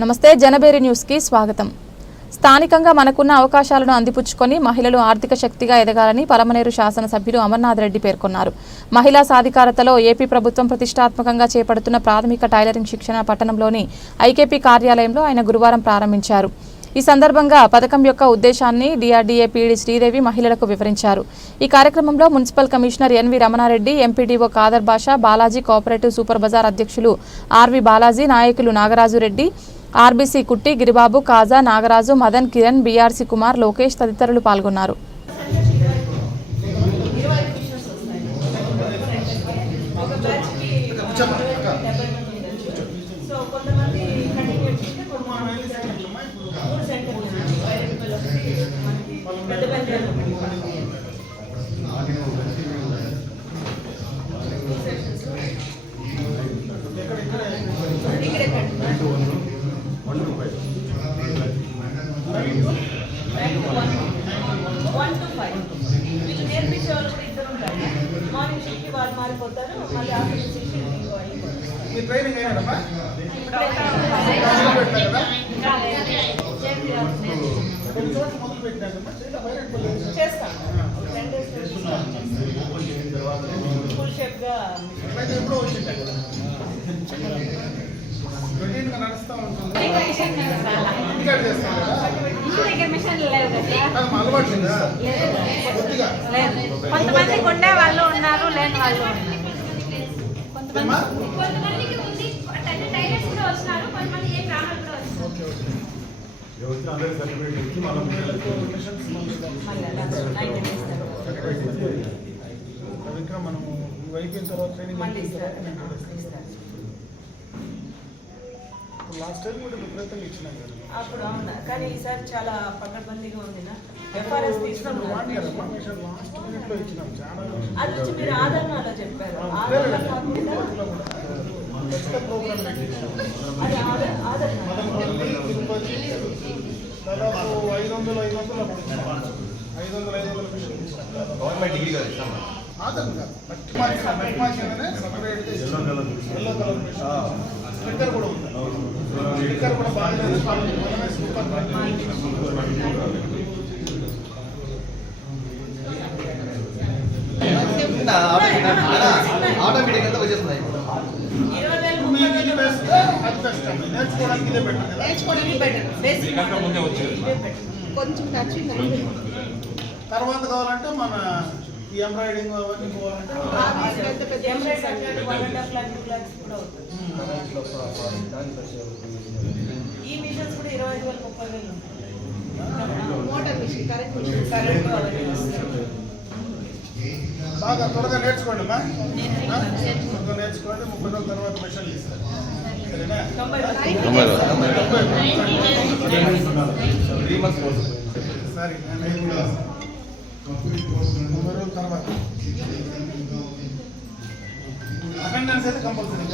నమస్తే జనబేరి న్యూస్ కి స్వాగతం. స్థానికంగా మనకున్న అవకాశాలను అందిపుచ్చుకొని మహిళలు ఆర్థిక శక్తిగా ఎదగాలని పలమనేరు శాసనసభ్యులు అమర్నాథ్ రెడ్డి పేర్కొన్నారు. మహిళా సాధికారతలో ఏపీ ప్రభుత్వం ప్రతిష్టాత్మకంగా చేపడుతున్న ప్రాథమిక టైలరింగ్ శిక్షణ పట్టణంలోని ఐకేపీ కార్యాలయంలో ఆయన గురువారం ప్రారంభించారు. ఈ సందర్భంగా పథకం యొక్క ఉద్దేశాన్ని డిఆర్డీఏ పీడీ శ్రీదేవి మహిళలకు వివరించారు. ఈ కార్యక్రమంలో municipal commissioner N V Ramana Reddy, MPDO Khadar Basha, Balaji cooperative super bazaar అధ్యక్షులు ఆర్వి బాలాజీ, నాయకులు నాగరాజు రెడ్డి, ఆర్బీసీ కుట్టి, గిరిబాబు, కాజా, నాగరాజు, మదన్, కిరణ్, బీఆర్సీ కుమార్, లోకేష్ తదితరులు పాల్గొన్నారు. ట్రైనింగ్ అయినాడమ్మా మొదలు పెట్టినాకమ్మా ఎప్పుడో వచ్చింటాయి కదా నడుస్తా ఉంటుంది అలవాటు కొంతమంది ఉండే వాళ్ళు ఉన్నారు, లేని వాళ్ళు ఇంకా మనం అయిపోయిన తర్వాత ట్రైనింగ్ లాస్ట్ టైం కూడా విపరీతంగా ఇచ్చినాం కదా అప్పుడు. అవునా, కానీ ఈసారి చాలా పకడ్బందీగా ఉంది. ఎఫ్ఆర్ఎస్ తీసుకున్నాం, లాస్ట్ మినిట్ లో ఇచ్చినాం. చాలా అది వచ్చి మీరు ఆదరణలో చెప్పారు. ప్రోగ్రామ్ తిరుపతి దాదాపు 500 గవర్నమెంట్ డిగ్రీ కాదు సపరేట్ ఎల్లో కలర్ స్టిక్కర్ కూడా ఉంది. స్టిక్కర్ కూడా బాగా ఆటోమేటిక్ అంతా వచ్చేస్తున్నాయి. నేర్చుకోవడానికి ఇదే తర్వాత కావాలంటే మన ఈ ఎంబ్రాయిడింగ్ అవన్నీ పోవాలంటే ఈ మిషన్స్ కూడా 25,000-30,000 బాగా త్వరగా నేర్చుకోండి అమ్మా. త్వరగా నేర్చుకోండి. 30 రోజుల తర్వాత మిషన్లు ఇస్తారు. సరే 30 రోజుల తర్వాత అటెండెన్స్ అయితే కంపల్సరీ.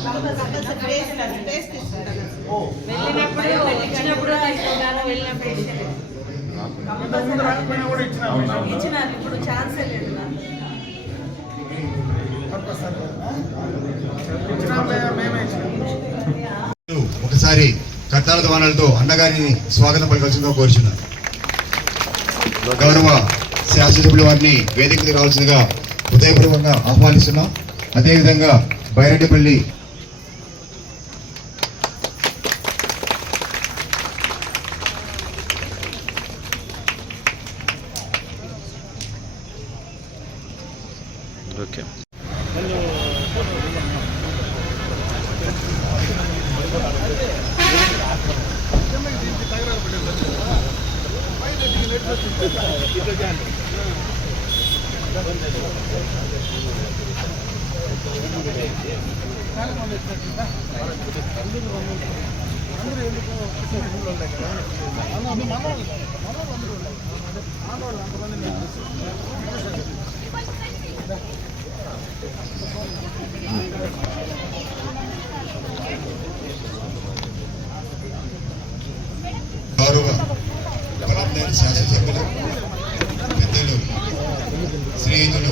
ఇచ్చినారు, ఇప్పుడు ఛాన్సే లేదు. ఒకసారి కట్నాల ధ్వానాలతో అన్నగారిని స్వాగతం పలకాల్సిందిగా కోరుచున్నారు. గౌరవ శాసనసభ్యుల వారిని వేదికకు రావాల్సిందిగా హృదయపూర్వకంగా ఆహ్వానిస్తున్నాం. అదేవిధంగా బైరెడ్డిపల్లి ఓకే గౌరవ శాసనసభ్యులు పెద్దలు శ్రీయులు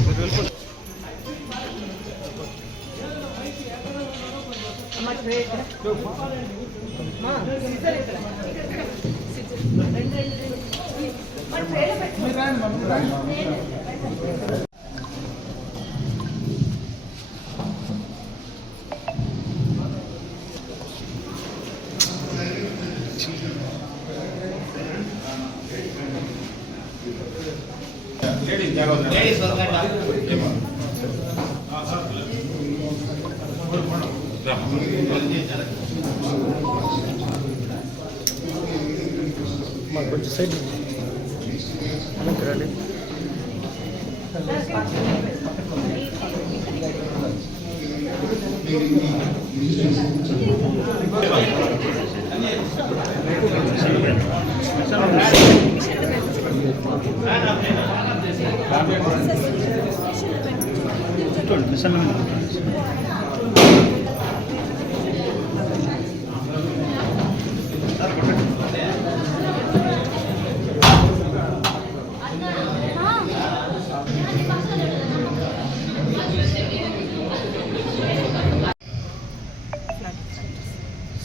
కొంచెం సైడ్ రండి.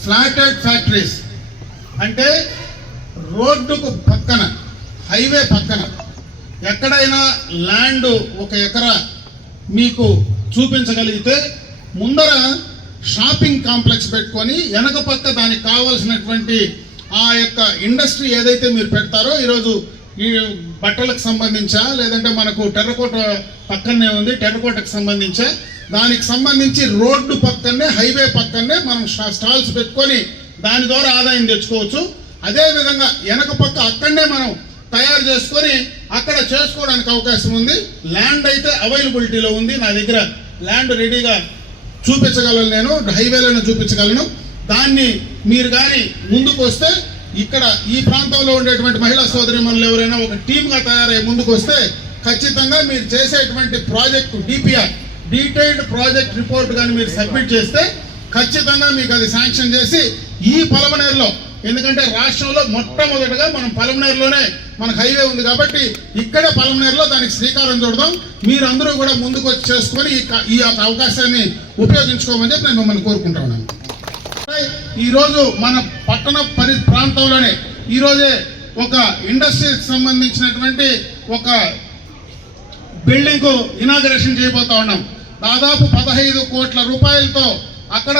ఫ్లాటెడ్ ఫ్యాక్టరీస్ అంటే రోడ్డుకు పక్కన, హైవే పక్కన ఎక్కడైనా ల్యాండ్ 1 ఎకరా మీకు చూపించగలిగితే ముందర షాపింగ్ కాంప్లెక్స్ పెట్టుకొని వెనక పక్క దానికి కావాల్సినటువంటి ఆ యొక్క ఇండస్ట్రీ ఏదైతే మీరు పెడతారో, ఈరోజు ఈ బట్టలకు సంబంధించా లేదంటే మనకు టెర్రకోట పక్కనే ఉంది, టెర్రకోటకు సంబంధించా దానికి సంబంధించి రోడ్డు పక్కనే, హైవే పక్కనే మనం స్టాల్స్ పెట్టుకొని దాని ద్వారా ఆదాయం తెచ్చుకోవచ్చు. అదేవిధంగా వెనక పక్క అక్కడనే మనం తయారు చేసుకొని అక్కడ చేసుకోవడానికి అవకాశం ఉంది. ల్యాండ్ అయితే అవైలబిలిటీలో ఉంది, నా దగ్గర ల్యాండ్ రెడీగా చూపించగలను, నేను హైవేలోనే చూపించగలను. దాన్ని మీరు కానీ ముందుకు వస్తే ఇక్కడ ఈ ప్రాంతంలో ఉండేటువంటి మహిళా సోదరిమణులు ఎవరైనా ఒక టీమ్గా తయారయ్యే ముందుకు వస్తే ఖచ్చితంగా మీరు చేసేటువంటి project DPR, detailed project report కానీ మీరు సబ్మిట్ చేస్తే ఖచ్చితంగా మీకు అది శాంక్షన్ చేసి ఈ పలమనేరులో, ఎందుకంటే రాష్ట్రంలో మొట్టమొదటిగా మనం పలమనేరులోనే మనకు హైవే ఉంది కాబట్టి ఇక్కడే పలమనేరులో దానికి శ్రీకారం చుడదాం. మీరందరూ కూడా ముందుకు వచ్చి చేసుకొని ఈ అవకాశాన్ని ఉపయోగించుకోమని చెప్పి నేను మిమ్మల్ని కోరుకుంటా ఉన్నాను. ఈరోజు మన పట్టణ ప్రాంతంలోనే ఈరోజే ఒక ఇండస్ట్రీకి సంబంధించినటువంటి ఒక బిల్డింగ్ ఇనాగరేషన్ చేయబోతా ఉన్నాం. దాదాపు 15 కోట్ల రూపాయలతో అక్కడ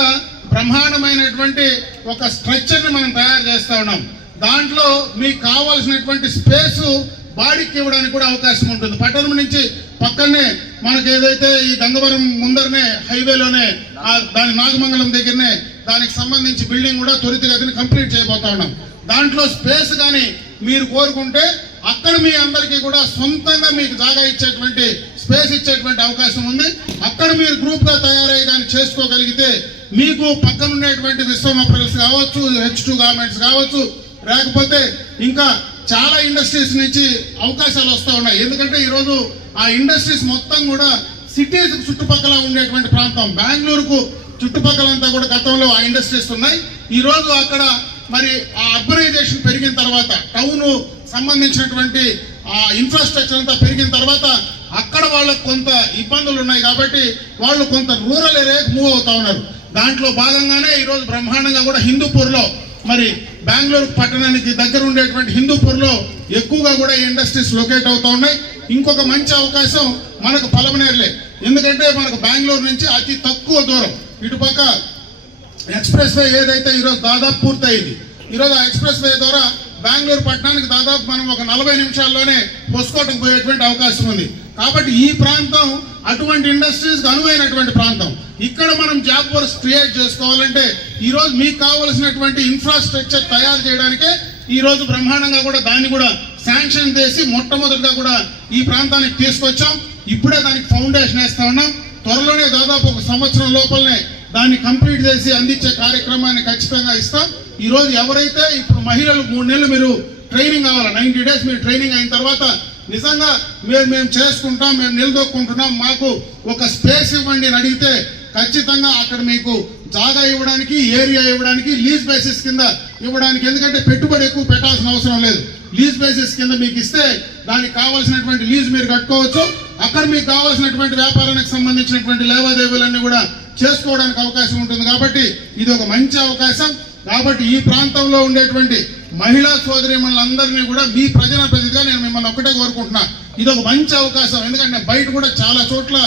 బ్రహ్మాండమైనటువంటి ఒక స్ట్రక్చర్ని మనం తయారు చేస్తూ ఉన్నాం. దాంట్లో మీకు కావాల్సినటువంటి స్పేసు బాడీకి ఇవ్వడానికి కూడా అవకాశం ఉంటుంది. పట్టణం నుంచి పక్కనే మనకు ఏదైతే ఈ గంగవరం ముందరనే హైవేలోనే దాని నాగమంగళం దగ్గరనే దానికి సంబంధించి బిల్డింగ్ కూడా త్వరితగతిని కంప్లీట్ చేయబోతా ఉన్నాం. దాంట్లో స్పేస్ కానీ మీరు కోరుకుంటే అక్కడ మీ అందరికీ కూడా సొంతంగా మీకు జాగా ఇచ్చేటువంటి స్పేస్ ఇచ్చేటువంటి అవకాశం ఉంది. అక్కడ మీరు గ్రూప్గా తయారయ్యి దాన్ని చేసుకోగలిగితే మీకు పక్కన ఉండేటువంటి విశ్వమప్రల్స్ కావచ్చు, H2 గార్మెంట్స్ కావచ్చు, లేకపోతే ఇంకా చాలా ఇండస్ట్రీస్ నుంచి అవకాశాలు వస్తూ ఉన్నాయి. ఎందుకంటే ఈరోజు ఆ ఇండస్ట్రీస్ మొత్తం కూడా సిటీస్ చుట్టుపక్కల ఉండేటువంటి ప్రాంతం, బెంగళూరుకు చుట్టుపక్కలంతా కూడా గతంలో ఆ ఇండస్ట్రీస్ ఉన్నాయి. ఈరోజు అక్కడ మరి ఆ అర్బనైజేషన్ పెరిగిన తర్వాత, టౌన్ సంబంధించినటువంటి ఆ ఇన్ఫ్రాస్ట్రక్చర్ అంతా పెరిగిన తర్వాత అక్కడ వాళ్ళకు కొంత ఇబ్బందులు ఉన్నాయి కాబట్టి వాళ్ళు కొంత రూరల్ ఏరియాకి మూవ్ అవుతా ఉన్నారు. దాంట్లో భాగంగానే ఈరోజు బ్రహ్మాండంగా కూడా హిందూపూర్లో, మరి బెంగళూరు పట్టణానికి దగ్గర ఉండేటువంటి హిందూపూర్లో ఎక్కువగా కూడా ఇండస్ట్రీస్ లొకేట్ అవుతూ ఉన్నాయి. ఇంకొక మంచి అవకాశం మనకు పలమనేరులే, ఎందుకంటే మనకు బెంగళూరు నుంచి అతి తక్కువ దూరం ఇటుపక్క ఎక్స్ప్రెస్ వే ఏదైతే ఈరోజు దాదాపు పూర్తయింది. ఈరోజు ఆ ఎక్స్ప్రెస్ వే ద్వారా బెంగళూరు పట్టణానికి దాదాపు మనం ఒక 40 నిమిషాల్లోనే పొసుకోవటం పోయేటువంటి అవకాశం ఉంది. కాబట్టి ఈ ప్రాంతం అటువంటి ఇండస్ట్రీస్కి అనువైనటువంటి ప్రాంతం. ఇక్కడ మనం జాబ్ వర్క్స్ క్రియేట్ చేసుకోవాలంటే ఈరోజు మీకు కావలసినటువంటి ఇన్ఫ్రాస్ట్రక్చర్ తయారు చేయడానికే ఈరోజు బ్రహ్మాండంగా కూడా దాన్ని కూడా శాంక్షన్ చేసి మొట్టమొదటిగా కూడా ఈ ప్రాంతానికి తీసుకొచ్చాం. ఇప్పుడే దానికి ఫౌండేషన్ వేస్తా ఉన్నాం. త్వరలోనే దాదాపు 1 సంవత్సరం లోపలనే దాన్ని కంప్లీట్ చేసి అందించే కార్యక్రమాన్ని ఖచ్చితంగా ఇస్తాం. ఈరోజు ఎవరైతే ఇప్పుడు మహిళలు 3 నెలలు మీరు ట్రైనింగ్ కావాలి, 90 డేస్ మీరు ట్రైనింగ్ అయిన తర్వాత నిజంగా మేము చేసుకుంటాం, మేము నిలదొక్కుంటున్నాం, మాకు ఒక స్పేస్ ఇవ్వండి అని అడిగితే ఖచ్చితంగా అక్కడ మీకు జాగా ఇవ్వడానికి, ఏరియా ఇవ్వడానికి, లీజ్ బేసిస్ కింద ఇవ్వడానికి. ఎందుకంటే పెట్టుబడి ఎక్కువ పెట్టాల్సిన అవసరం లేదు. లీజ్ బేసిస్ కింద మీకు ఇస్తే దానికి కావాల్సినటువంటి లీజ్ మీరు కట్టుకోవచ్చు. అక్కడ మీకు కావాల్సినటువంటి వ్యాపారానికి సంబంధించినటువంటి లావాదేవీలన్నీ కూడా చేసుకోవడానికి అవకాశం ఉంటుంది. కాబట్టి ఇది ఒక మంచి అవకాశం. కాబట్టి ఈ ప్రాంతంలో ఉండేటువంటి మహిళా సోదరీమణులందరినీ కూడా మీ ప్రజాప్రతినిధిగా నేను మిమ్మల్ని ఒక్కటే కోరుకుంటున్నా, ఇది ఒక మంచి అవకాశం. ఎందుకంటే బయట కూడా చాలా చోట్ల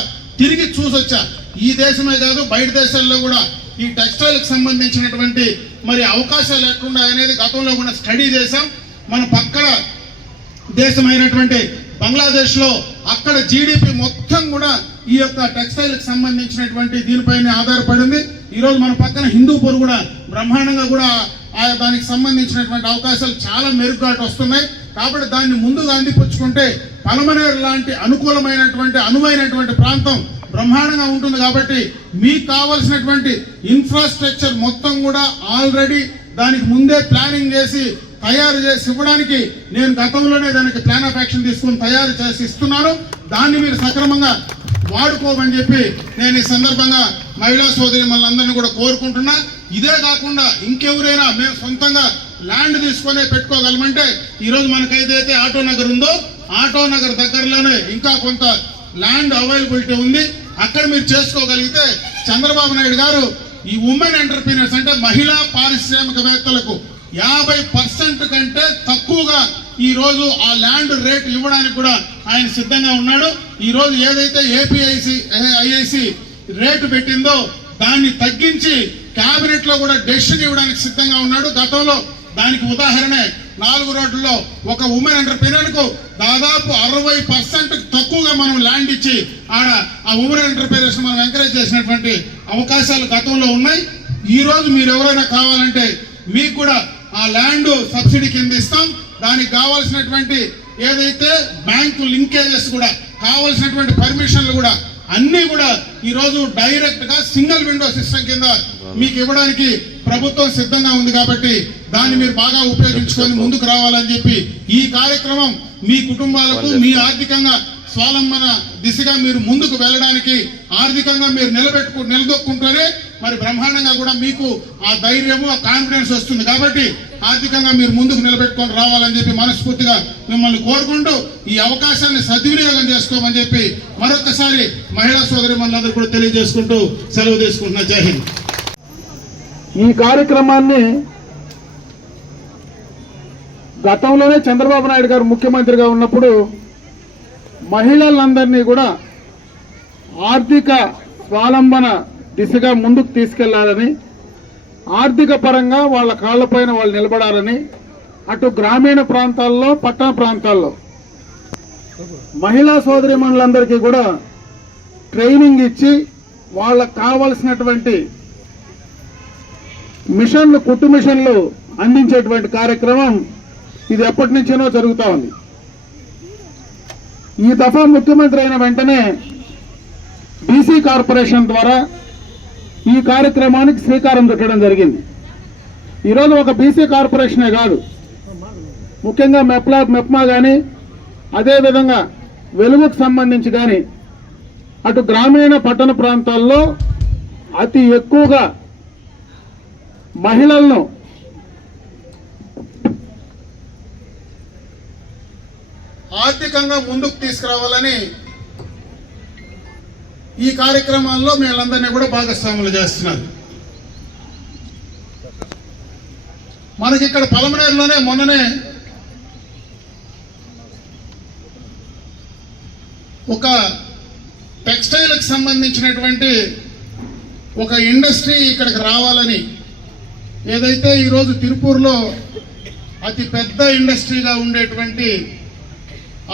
తిరిగి చూసొచ్చా. ఈ దేశమే కాదు, బయట దేశాల్లో కూడా ఈ టెక్స్టైల్కి సంబంధించినటువంటి మరి అవకాశాలు ఎట్లున్నాయనేది గతంలో కూడా స్టడీ చేశాం. మన పక్కన దేశమైనటువంటి బంగ్లాదేశ్లో అక్కడ జీడిపి మొత్తం కూడా ఈ యొక్క టెక్స్టైల్కి సంబంధించినటువంటి దీనిపైన ఆధారపడింది. ఈరోజు మన పక్కన హిందూపూర్ కూడా బ్రహ్మాండంగా కూడా దానికి సంబంధించినటువంటి అవకాశాలు చాలా మెరుగ్గా వస్తున్నాయి. కాబట్టి దాన్ని ముందుగా అందిపుచ్చుకుంటే పలమనేరు లాంటి అనువైనటువంటి ప్రాంతం బ్రహ్మాండంగా ఉంటుంది. కాబట్టి మీకు కావాల్సినటువంటి ఇన్ఫ్రాస్ట్రక్చర్ మొత్తం కూడా ఆల్రెడీ దానికి ముందే ప్లానింగ్ చేసి తయారు చేసి ఇవ్వడానికి నేను గతంలోనే దానికి ప్లాన్ ఆఫ్ యాక్షన్ తీసుకుని తయారు చేసి ఇస్తున్నాను. దాన్ని మీరు సక్రమంగా వాడుకోమని చెప్పి నేను ఈ సందర్భంగా మహిళా సోదరీమణులందరినీ కూడా కోరుకుంటున్నా. ఇదే కాకుండా ఇంకెవరైనా మేము సొంతంగా ల్యాండ్ తీసుకొని పెట్టుకోగలమంటే ఈరోజు మనకైతే ఆటో నగర్ ఉందో ఆటో నగర్ దగ్గరలోనే ఇంకా కొంత ల్యాండ్ అవైలబిలిటీ ఉంది. అక్కడ మీరు చేసుకోగలిగితే చంద్రబాబు నాయుడు గారు ఈ ఉమెన్ ఎంటర్ప్రీనర్స్ అంటే మహిళా పారిశ్రామికవేత్తలకు 50% కంటే తక్కువగా ఈ రోజు ఆ ల్యాండ్ రేట్ ఇవ్వడానికి కూడా ఆయన సిద్ధంగా ఉన్నాడు. ఈ రోజు ఏదైతే ఏపీఐసి రేటు పెట్టిందో దాన్ని తగ్గించి కేబినెట్ లో కూడా డెసిషన్ ఇవ్వడానికి సిద్ధంగా ఉన్నాడు. గతంలో దానికి ఉదాహరణ 4 రోడ్లలో ఒక ఉమెన్ ఎంటర్ప్రీనర్ కు దాదాపు 60% తక్కువగా మనం ల్యాండ్ ఇచ్చి ఆడ ఆ ఉమెన్ ఎంటర్ప్రీనర్స్ మనం ఎంకరేజ్ చేసినటువంటి అవకాశాలు గతంలో ఉన్నాయి. ఈ రోజు మీరు ఎవరైనా కావాలంటే మీకు కూడా ఆ ల్యాండ్ సబ్సిడీ కింద ఇస్తాం. దానికి కావాల్సినటువంటి ఏదైతే బ్యాంకు లింకేజెస్ కూడా కావాల్సినటువంటి పర్మిషన్లు కూడా అన్ని కూడా ఈ రోజు డైరెక్ట్ గా సింగిల్ విండో సిస్టమ్ కింద మీకు ఇవ్వడానికి ప్రభుత్వం సిద్ధంగా ఉంది. కాబట్టి దాన్ని మీరు బాగా ఉపయోగించుకొని ముందుకు రావాలని చెప్పి ఈ కార్యక్రమం మీ కుటుంబాలకు మీ ఆర్థికంగా స్వావలంబన దిశగా మీరు ముందుకు వెళ్ళడానికి ఆర్థికంగా మీరు నిలదొక్కుంటూనే మరి బ్రహ్మాండంగా కూడా మీకు ఆ ధైర్యము ఆ కాన్ఫిడెన్స్ వస్తుంది. కాబట్టి ఆర్థికంగా మీరు ముందుకు నిలబెట్టుకొని రావాలని చెప్పి మనస్ఫూర్తిగా మిమ్మల్ని కోరుకుంటూ ఈ అవకాశాన్ని సద్వినియోగం చేసుకోమని చెప్పి మరొకసారి మహిళా సోదరీమణులందరూ కూడా తెలియజేసుకుంటూ సెలవు తీసుకుంటున్నా. జై హింద్. ఈ కార్యక్రమాన్ని గతంలోనే చంద్రబాబు నాయుడు గారు ముఖ్యమంత్రిగా ఉన్నప్పుడు మహిళలందరినీ కూడా ఆర్థిక స్వావలంబన దిశగా ముందుకు తీసుకెళ్లాలని, ఆర్థిక పరంగా వాళ్ళ కాళ్లపైన వాళ్ళు నిలబడాలని, అటు గ్రామీణ ప్రాంతాల్లో పట్టణ ప్రాంతాల్లో మహిళా సోదరీమణులందరికీ కూడా ట్రైనింగ్ ఇచ్చి వాళ్ళకు కావలసినటువంటి మిషన్లు, కుట్టు మిషన్లు అందించేటువంటి కార్యక్రమం ఇది ఎప్పటి నుంచినో జరుగుతూ ఉంది. ఈ దఫా ముఖ్యమంత్రి అయిన వెంటనే బీసీ కార్పొరేషన్ ద్వారా ఈ కార్యక్రమానికి శ్రీకారం చుట్టడం జరిగింది. ఈరోజు ఒక బీసీ కార్పొరేషనే కాదు, ముఖ్యంగా మెప్మా కానీ అదేవిధంగా వెలుగుకు సంబంధించి కానీ అటు గ్రామీణ పట్టణ ప్రాంతాల్లో అతి ఎక్కువగా మహిళలను ఆర్థికంగా ముందుకు తీసుకురావాలని ఈ కార్యక్రమాల్లో మేమందరినీ కూడా భాగస్వాములు చేస్తున్నారు. మనకి ఇక్కడ పలమనేరులోనే మొన్ననే ఒక టెక్స్టైల్కి సంబంధించినటువంటి ఒక ఇండస్ట్రీ ఇక్కడికి రావాలని, ఏదైతే ఈరోజు తిరుపూర్లో అతి పెద్ద ఇండస్ట్రీగా ఉండేటువంటి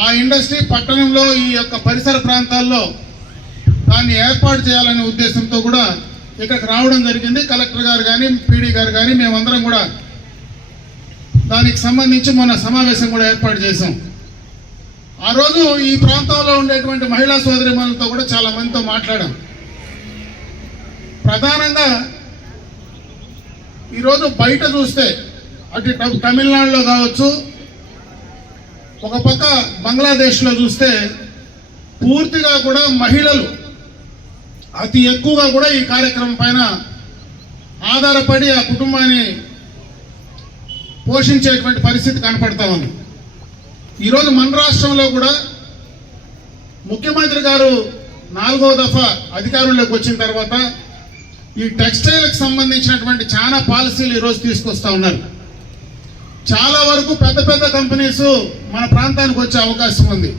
ఆ ఇండస్ట్రీ పట్టణంలో ఈ యొక్క పరిసర ప్రాంతాల్లో దాన్ని ఏర్పాటు చేయాలనే ఉద్దేశంతో కూడా ఇక్కడికి రావడం జరిగింది. కలెక్టర్ గారు కానీ పీడీ గారు కానీ మేమందరం కూడా దానికి సంబంధించి మొన్న సమావేశం కూడా ఏర్పాటు చేశాం. ఆ రోజు ఈ ప్రాంతంలో ఉండేటువంటి మహిళా సోదరీమణులతో కూడా చాలా మందితో మాట్లాడాం. ప్రధానంగా ఈరోజు బయట చూస్తే అటు తమిళనాడులో కావచ్చు, ఒక పక్క బంగ్లాదేశ్లో చూస్తే పూర్తిగా కూడా మహిళలు అతి ఎక్కువగా కూడా ఈ కార్యక్రమం పైన ఆధారపడి ఆ కుటుంబాన్ని పోషించేటువంటి పరిస్థితి కనపడతా ఉంది. ఈరోజు మన రాష్ట్రంలో కూడా ముఖ్యమంత్రి గారు 4వ దఫా అధికారంలోకి వచ్చిన తర్వాత ఈ టెక్స్టైల్కి సంబంధించినటువంటి చాలా పాలసీలు ఈరోజు తీసుకొస్తా ఉన్నారు. చాలా వరకు పెద్ద పెద్ద కంపెనీస్ మన ప్రాంతానికి వచ్చే అవకాశం ఉంది.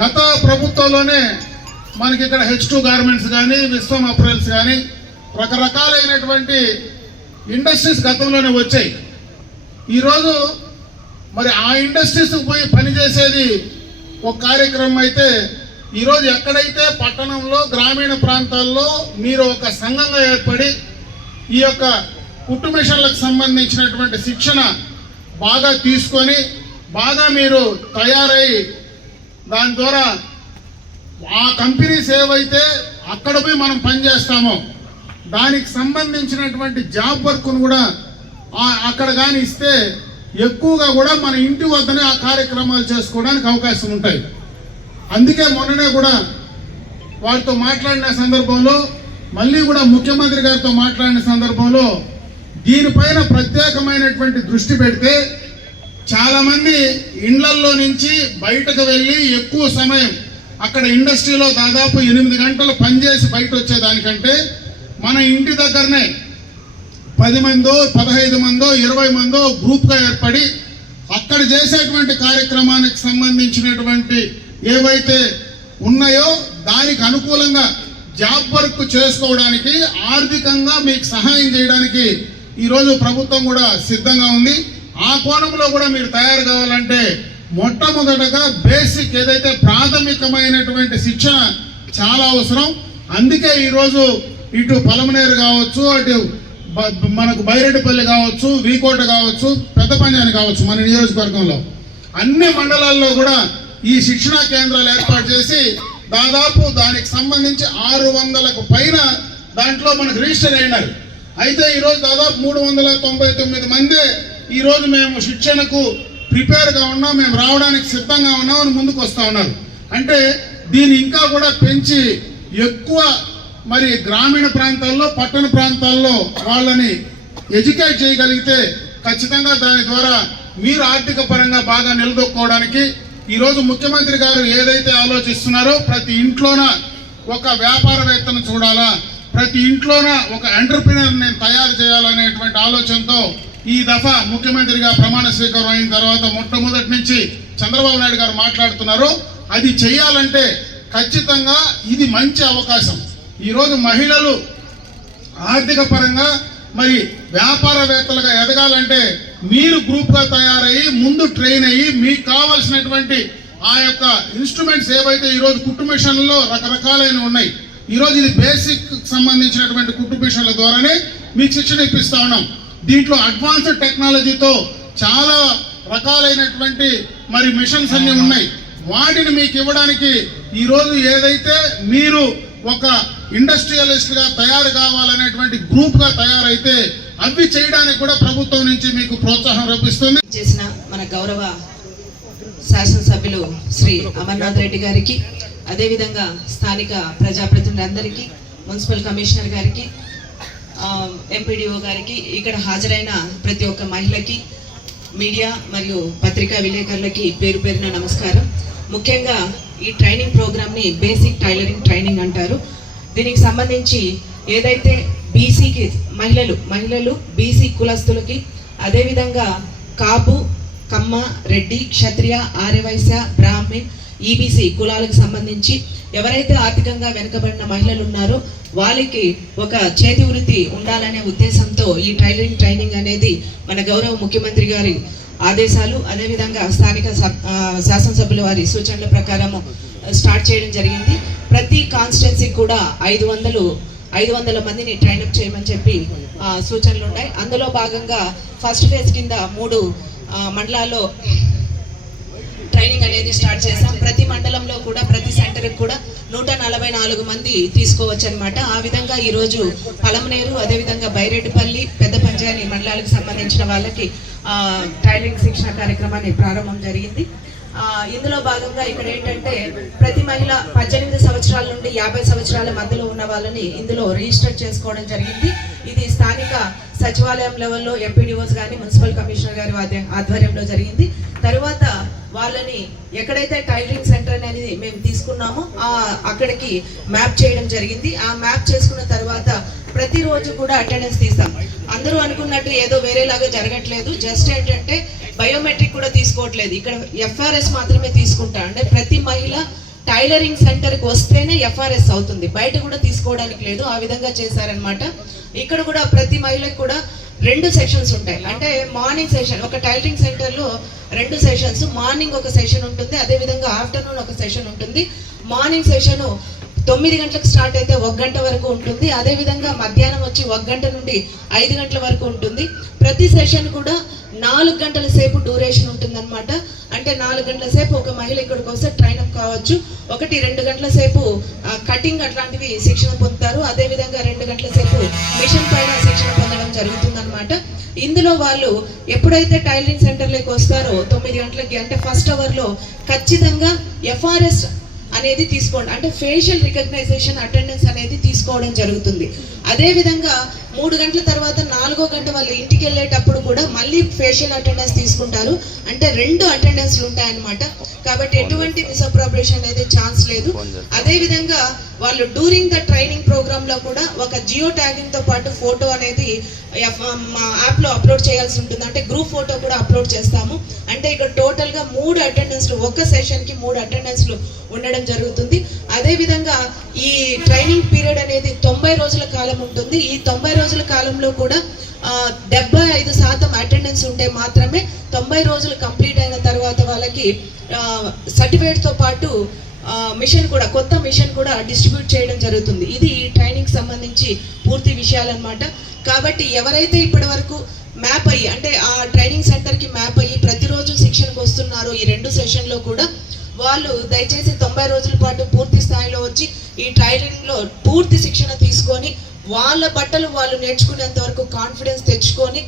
గత ప్రభుత్వంలోనే మనకి ఇక్కడ H2 గార్మెంట్స్ కానీ, విశ్వం అప్రైల్స్ కానీ రకరకాలైనటువంటి ఇండస్ట్రీస్ గతంలోనే వచ్చాయి. ఈరోజు మరి ఆ ఇండస్ట్రీస్కి పోయి పనిచేసేది ఒక కార్యక్రమం అయితే, ఈరోజు ఎక్కడైతే పట్టణంలో గ్రామీణ ప్రాంతాల్లో మీరు ఒక సంఘంగా ఏర్పడి ఈ యొక్క కుట్టు మిషన్లకు సంబంధించినటువంటి శిక్షణ బాగా తీసుకొని బాగా మీరు తయారై దాని ద్వారా ఆ కంపెనీస్ ఏవైతే అక్కడ పోయి మనం పనిచేస్తామో దానికి సంబంధించినటువంటి జాబ్ వర్క్ను కూడా అక్కడ కానీ ఇస్తే ఎక్కువగా కూడా మన ఇంటి వద్దనే ఆ కార్యక్రమాలు చేసుకోవడానికి అవకాశం ఉంటాయి. అందుకే మొన్ననే కూడా వారితో మాట్లాడిన సందర్భంలో మళ్ళీ కూడా ముఖ్యమంత్రి గారితో మాట్లాడిన సందర్భంలో దీనిపైన ప్రత్యేకమైనటువంటి దృష్టి పెడితే చాలామంది ఇండ్లల్లో నుంచి బయటకు వెళ్ళి ఎక్కువ సమయం అక్కడ ఇండస్ట్రీలో దాదాపు 8 గంటలు పనిచేసి బయట వచ్చేదానికంటే మన ఇంటి దగ్గరనే 10 మందో 15 మందో 20 మందో గ్రూప్గా ఏర్పడి అక్కడ చేసేటువంటి కార్యక్రమానికి సంబంధించినటువంటి ఏవైతే ఉన్నాయో దానికి అనుకూలంగా జాబ్ వర్క్ చేసుకోవడానికి ఆర్థికంగా మీకు సహాయం చేయడానికి ఈరోజు ప్రభుత్వం కూడా సిద్ధంగా ఉంది. ఆ కోణంలో కూడా మీరు తయారు కావాలంటే మొట్టమొదటగా బేసిక్ ఏదైతే ప్రాథమికమైనటువంటి శిక్షణ చాలా అవసరం. అందుకే ఈరోజు ఇటు పలమనేరు కావచ్చు, అటు మనకు బైరెడ్డిపల్లి కావచ్చు, వీకోట కావచ్చు, పెద్ద పంజాని కావచ్చు, మన నియోజకవర్గంలో అన్ని మండలాల్లో కూడా ఈ శిక్షణా కేంద్రాలు ఏర్పాటు చేసి దాదాపు దానికి సంబంధించి 600కు పైన దాంట్లో మనకు రిజిస్టర్ అయినారు. అయితే ఈరోజు దాదాపు 399 మంది ఈరోజు మేము శిక్షణకు ప్రిపేర్గా ఉన్నాం, మేము రావడానికి సిద్ధంగా ఉన్నాం అని ముందుకు వస్తూ ఉన్నారు. అంటే దీన్ని ఇంకా కూడా పెంచి ఎక్కువ మరి గ్రామీణ ప్రాంతాల్లో పట్టణ ప్రాంతాల్లో వాళ్ళని ఎడ్యుకేట్ చేయగలిగితే ఖచ్చితంగా దాని ద్వారా మీరు ఆర్థిక పరంగా బాగా నిలదొక్కుకోవడానికి ఈరోజు ముఖ్యమంత్రి గారు ఏదైతే ఆలోచిస్తున్నారో ప్రతి ఇంట్లోన ఒక వ్యాపారవేత్తను చూడాలా, ప్రతి ఇంట్లోన ఒక ఎంటర్ప్రినర్ నేను తయారు చేయాలనేటువంటి ఆలోచనతో ఈ దఫా ముఖ్యమంత్రిగా ప్రమాణ స్వీకారం అయిన తర్వాత మొట్టమొదటి నుంచి చంద్రబాబు నాయుడు గారు మాట్లాడుతున్నారు. అది చేయాలంటే ఖచ్చితంగా ఇది మంచి అవకాశం. ఈరోజు మహిళలు ఆర్థిక పరంగా మరి వ్యాపారవేత్తలుగా ఎదగాలంటే మీరు గ్రూప్గా తయారయ్యి ముందు ట్రైన్ అయ్యి మీకు కావాల్సినటువంటి ఆ యొక్క ఇన్స్ట్రుమెంట్స్ ఏవైతే ఈరోజు కుట్టు మిషన్లలో రకరకాలైన ఉన్నాయి. ఈరోజు ఇది బేసిక్ సంబంధించినటువంటి కుట్టు మిషన్ల ద్వారానే మీకు శిక్షణ ఇప్పిస్తా ఉన్నాం. దీంట్లో అడ్వాన్స్డ్ టెక్నాలజీతో చాలా రకాలైనటువంటి మరి మిషన్స్ అన్ని ఉన్నాయి. వాటిని మీకు ఇవ్వడానికి ఈరోజు ఏదైతే మీరు ఒక ఇండస్ట్రియలిస్ట్ గా తయారు కావాలనేటువంటి గ్రూప్ గా తయారైతే అవి చేయడానికి కూడా ప్రభుత్వం నుంచి మీకు ప్రోత్సాహం లభిస్తుంది. చేసిన మన గౌరవ శాసనసభ్యులు శ్రీ అమర్నాథ్ రెడ్డి గారికి, అదేవిధంగా స్థానిక ప్రజాప్రతినిధులందరికీ, మున్సిపల్ కమిషనర్ గారికి, ఎంపీడీఓ గారికి, ఇక్కడ హాజరైన ప్రతి ఒక్క మహిళకి, మీడియా మరియు పత్రికా విలేకరులకి పేరు పేరున నమస్కారం. ముఖ్యంగా ఈ ట్రైనింగ్ ప్రోగ్రామ్ని బేసిక్ టైలరింగ్ ట్రైనింగ్ అంటారు. దీనికి సంబంధించి ఏదైతే బీసీకి మహిళలు బీసీ కులస్తులకి, అదేవిధంగా కాపు, కమ్మ, రెడ్డి, క్షత్రియ, ఆర్యవైశ్య, బ్రాహ్మణ్, ఈబీసీ కులాలకు సంబంధించి ఎవరైతే ఆర్థికంగా వెనుకబడిన మహిళలు ఉన్నారో వాళ్ళకి ఒక చేతి వృత్తి ఉండాలనే ఉద్దేశంతో ఈ టైలరింగ్ ట్రైనింగ్ అనేది మన గౌరవ ముఖ్యమంత్రి గారి ఆదేశాలు, అదేవిధంగా స్థానిక శాసనసభ్యుల వారి సూచనల ప్రకారము స్టార్ట్ చేయడం జరిగింది. ప్రతి కాన్స్టిట్యున్సీకి కూడా 500 మందిని ట్రైనప్ చేయమని చెప్పి సూచనలు ఉన్నాయి. అందులో భాగంగా ఫస్ట్ ఫేజ్ కింద 3 మండలాల్లో ట్రైనింగ్ అనేది స్టార్ట్ చేసాం. ప్రతి మండలంలో కూడా ప్రతి సెంటర్కి కూడా 144 మంది తీసుకోవచ్చు అనమాట. ఆ విధంగా ఈరోజు పలమనేరు, అదేవిధంగా బైరెడ్డిపల్లి, పెద్ద పంజాని మండలాలకు సంబంధించిన వాళ్ళకి టైలరింగ్ శిక్షణ కార్యక్రమాన్ని ప్రారంభం జరిగింది. ఇందులో భాగంగా ఇక్కడ ఏంటంటే ప్రతి మహిళ 18 సంవత్సరాల నుండి 50 సంవత్సరాల మధ్యలో ఉన్న వాళ్ళని ఇందులో రిజిస్టర్ చేసుకోవడం జరిగింది. ఇది స్థానిక సచివాలయం లెవెల్లో ఎంపీడీఓస్ కానీ మున్సిపల్ కమిషనర్ గారి ఆధ్వర్యంలో జరిగింది. తర్వాత వాళ్ళని ఎక్కడైతే టైలరింగ్ సెంటర్ అనేది మేము తీసుకున్నామో అక్కడికి మ్యాప్ చేయడం జరిగింది. ఆ మ్యాప్ చేసుకున్న తర్వాత ప్రతిరోజు కూడా అటెండెన్స్ తీస్తాం. అందరూ అనుకున్నట్టు ఏదో వేరేలాగా జరగట్లేదు. జస్ట్ ఏంటంటే బయోమెట్రిక్ కూడా తీసుకోవట్లేదు, ఇక్కడ ఎఫ్ఆర్ఎస్ మాత్రమే తీసుకుంటారు. అంటే ప్రతి మహిళ టైలరింగ్ సెంటర్కి వస్తేనే ఎఫ్ఆర్ఎస్ అవుతుంది, బయట కూడా తీసుకోవడానికి లేదు. ఆ విధంగా చేశారనమాట. ఇక్కడ కూడా ప్రతి మహిళకి కూడా 2 సెషన్స్ ఉంటాయి. అంటే మార్నింగ్ సెషన్, ఒక టైలరింగ్ సెంటర్లో 2 సెషన్స్, మార్నింగ్ ఒక సెషన్ ఉంటుంది, అదేవిధంగా ఆఫ్టర్నూన్ ఒక సెషన్ ఉంటుంది. మార్నింగ్ సెషన్ 9 గంటలకు స్టార్ట్ అయితే 1 గంట వరకు ఉంటుంది. అదేవిధంగా మధ్యాహ్నం వచ్చి 1 గంట నుండి 5 గంటల వరకు ఉంటుంది. ప్రతి సెషన్ కూడా 4 గంటల సేపు డ్యూరేషన్ ఉంటుంది అనమాట. అంటే 4 గంటల సేపు ఒక మహిళ ఇక్కడికి వస్తే ట్రైన్ అప్ కావచ్చు. 1-2 గంటల సేపు కటింగ్ అట్లాంటివి శిక్షణ పొందుతారు. అదేవిధంగా 2 గంటల సేపు మిషన్ పైన శిక్షణ పొందడం జరుగుతుంది అనమాట. ఇందులో వాళ్ళు ఎప్పుడైతే టైలరింగ్ సెంటర్లోకి వస్తారో 9 గంటలకి, అంటే ఫస్ట్ అవర్లో ఖచ్చితంగా ఎఫ్ఆర్ఎస్ అనేది తీసుకోండి, అంటే ఫేషియల్ రికగ్నైజేషన్ అటెండెన్స్ అనేది తీసుకోవడం జరుగుతుంది. అదేవిధంగా 3 గంటల తర్వాత 4వ గంట వాళ్ళు ఇంటికి వెళ్ళేటప్పుడు కూడా మళ్ళీ ఫేషియల్ అటెండెన్స్ తీసుకుంటారు. అంటే 2 అటెండెన్స్లు ఉంటాయన్నమాట. కాబట్టి ఎటువంటి మిస్అప్రాపరేషన్ అనేది ఛాన్స్ లేదు. అదేవిధంగా వాళ్ళు డ్యూరింగ్ ద ట్రైనింగ్ ప్రోగ్రామ్ లో కూడా ఒక జియో ట్యాగింగ్ తో పాటు ఫోటో అనేది మా యాప్ లో అప్లోడ్ చేయాల్సి ఉంటుంది. అంటే గ్రూప్ ఫోటో కూడా అప్లోడ్ చేస్తాము. అంటే ఇక్కడ టోటల్ గా 3 అటెండెన్స్లు, ఒక సెషన్ కి 3 అటెండెన్స్లు ఉండడం జరుగుతుంది. అదేవిధంగా ఈ ట్రైనింగ్ పీరియడ్ అనేది 90 రోజుల కాలం ఉంటుంది. ఈ 90 రోజుల కాలంలో కూడా 75% అటెండెన్స్ ఉంటే మాత్రమే 90 రోజులు కంప్లీట్ అయిన తర్వాత వాళ్ళకి సర్టిఫికేట్ తో పాటు మిషన్ కూడా, కొత్త మిషన్ కూడా డిస్ట్రిబ్యూట్ చేయడం జరుగుతుంది. ఇది ఈ ట్రైనింగ్ సంబంధించి పూర్తి విషయాలన్నమాట. కాబట్టి ఎవరైతే ఇప్పటి వరకు మ్యాప్ అయ్యి, అంటే ఆ ట్రైనింగ్ సెంటర్ కి మ్యాప్ అయ్యి ప్రతిరోజు శిక్షణకు వస్తున్నారో ఈ 2 సెషన్లో కూడా, వాళ్ళు దయచేసి 90 రోజుల పాటు పూర్తి స్థాయిలో వచ్చి ఈ ట్రైనింగ్ లో పూర్తి శిక్షణ తీసుకొని వాళ్ళ బట్టలు వాళ్ళు నేర్చుకునేంత వరకు కాన్ఫిడెన్స్ తెచ్చుకొని,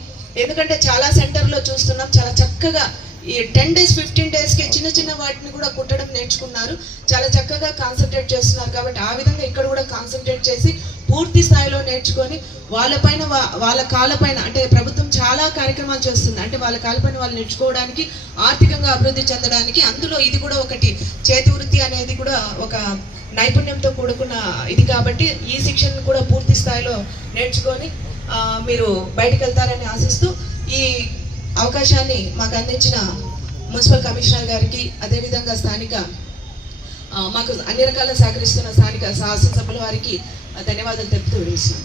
ఎందుకంటే చాలా సెంటర్లో చూస్తున్నాం చాలా చక్కగా ఈ 10 days 15 daysకి చిన్న చిన్న వాటిని కూడా కుట్టడం నేర్చుకున్నారు, చాలా చక్కగా కాన్సన్ట్రేట్ చేస్తున్నారు. కాబట్టి ఆ విధంగా ఇక్కడ కూడా కాన్సన్ట్రేట్ చేసి పూర్తి స్థాయిలో నేర్చుకొని వాళ్ళపైన, వాళ్ళ కాళ్ళపైన, అంటే ప్రభుత్వం చాలా కార్యక్రమాలు చేస్తుంది, అంటే వాళ్ళ కాళ్ళపైన వాళ్ళు నేర్చుకోవడానికి, ఆర్థికంగా అభివృద్ధి చెందడానికి. అందులో ఇది కూడా ఒకటి. చేతి వృత్తి అనేది కూడా ఒక నైపుణ్యంతో కూడుకున్న ఇది. కాబట్టి ఈ శిక్షణను కూడా పూర్తి స్థాయిలో నేర్చుకొని మీరు బయటకు వెళ్తారని ఆశిస్తూ ఈ అవకాశాన్ని మాకు అందించిన మున్సిపల్ కమిషనర్ గారికి, అదేవిధంగా స్థానిక మాకు అన్ని రకాల సహకరిస్తున్న స్థానిక శాసనసభ్యుల వారికి ధన్యవాదాలు తెలుపుతూ వినిస్తున్నాను.